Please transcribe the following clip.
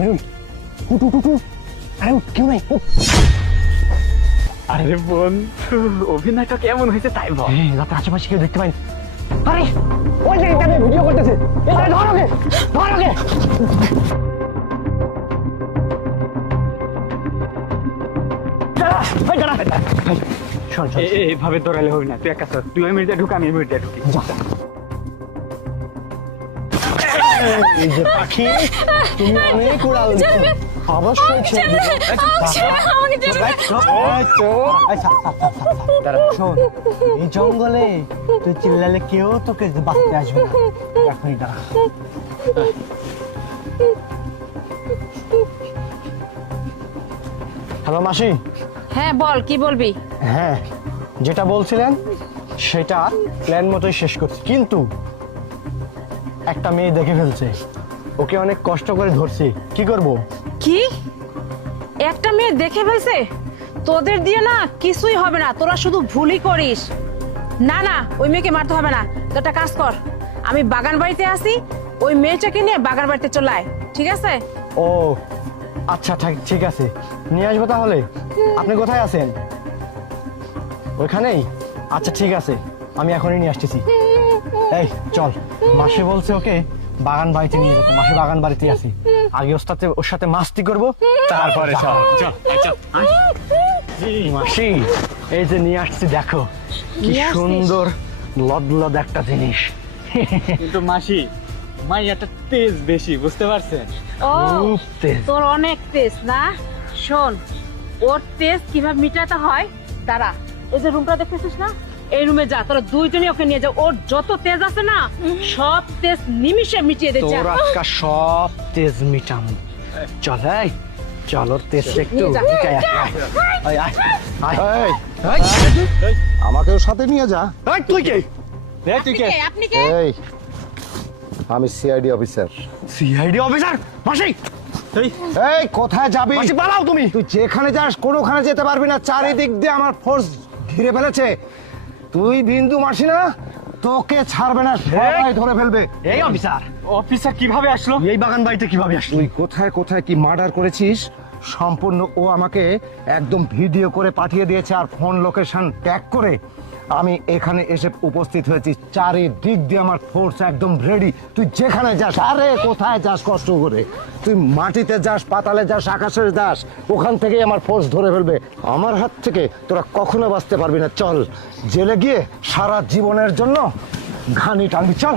আমিরুল উঠ উঠ উঠ উঠ। আরে উঠ, কেউ নাই উঠ। আরে বন্ধু, অভিনয়টা কেমন হয়েছে তাই বল। রাতে আশেপাশে কেউ দেখতে পাইনি। আরে ওই যে এটা ভিডিও করতেছে। আরে ধরোগে ধরোগে। এইভাবে দৌড়ালে হবে না, তুই এক কাজ কর, তুই ওই মিনিটে ঢুক, আমি এই মিনিটে ঢুকি। এই যে পাখি, তুমি অনেক উড়াল দিচ্ছ। অবশ্যই ছেড়ে দিবো। শোন, এই জঙ্গলে তুই চিল্লালে কেউ তোকে বাঁচতে আসবে না। এখনই দাঁড়া। হ্যালো মাসি। হ্যাঁ বল, কি বলবি? হ্যাঁ, যেটা বলছিলেন সেটা প্ল্যান মতোই শেষ করছি, কিন্তু একটা মেয়ে দেখে ফেলছে। ওকে অনেক কষ্ট করে ধরছি, কি করব? কি একটা মেয়ে দেখে ফেলছে? তোদের দিয়ে না কিছুই হবে না, তোরা শুধু ভুলই করিস। না না, ওই মেয়েকে মারতে হবে না। তো একটা কাজ কর, আমি বাগান বাড়িতে আসি, ওই মেয়েটাকে নিয়ে বাগান বাড়িতে চলে আয়, ঠিক আছে? ও আচ্ছা, ঠিক আছে, নিয়ে আসবো তাহলে। আপনি কোথায় আছেন? ওইখানেই? আচ্ছা ঠিক আছে, আমি এখনই নিয়ে আসতেছি। এই চল, মাসি বলছে ওকে বাগান বাড়িতে নিয়ে যেতে। মাসি বাগান বাড়িতে আছি, আগে ওর সাথে মাস্তি করব, তারপরে চল। মাসি এই যে নিয়ে আসছি, দেখো কি নিয়ে আসছিস? সুন্দর লদলদ একটা জিনিস। কিন্তু মাসি, মাইয়াটা তেজ বেশি, বুঝতে পারছেন? ও খুব তেজ। তোর অনেক তেজ না? শোন, ওর তেজ কিভাবে মিটাতে হয় দাঁড়া। এই যে রুমটা দেখতেছিস না, এই রুমে যা, তোরা দুইজনই ওকে নিয়ে যা। ওর যত তেজ আছে না, সব তেজ নিমিষে মিটিয়ে দে। তোর আজকা সব তেজ মিটাম। চল এই চল, ওর তেজ একটু নিয়ে যা। মিটাই আসি। আয়, আয়, আয়। এই, আমাকেও সাথে নিয়ে যা। এই, তুই কে? তুই কে? আপনি কে? এই, আমি সিআইডি অফিসার। CID officer? মাসি এই, কোথায় যাবি? মাসি পালাও তুমি। তুই যেখানে যাস কোনোখানে যেতে পারবি না, চারিদিক দিয়ে আমার ফোর্স ঘিরে ফেলেছে। তুই বিন্দু মাসি না, তোকে ছাড়বে না, সবাই ধরে ফেলবে। এই অফিসার, অফিসার কিভাবে আসলো? এই বাগান বাড়িতে কিভাবে আসলি? তুই কোথায় কোথায় কি মার্ডার করেছিস সম্পূর্ণ ও আমাকে একদম ভিডিও করে পাঠিয়ে দিয়েছে, আর ফোন লোকেশন ট্যাগ করে আমি এখানে এসে উপস্থিত হয়েছি। চারিদিক দিয়ে আমার ফোর্স একদম রেডি। তুই যেখানে যাস, আরে কোথায় যাস কষ্ট করে, তুই মাটিতে যাস, পাতালে যাস, আকাশে যাস, ওখান থেকেই আমার ফোর্স ধরে ফেলবে। আমার হাত থেকে তোরা কখনো বাঁচতে পারবি না। চল জেলে গিয়ে সারা জীবনের জন্য ঘানি টানবি, চল।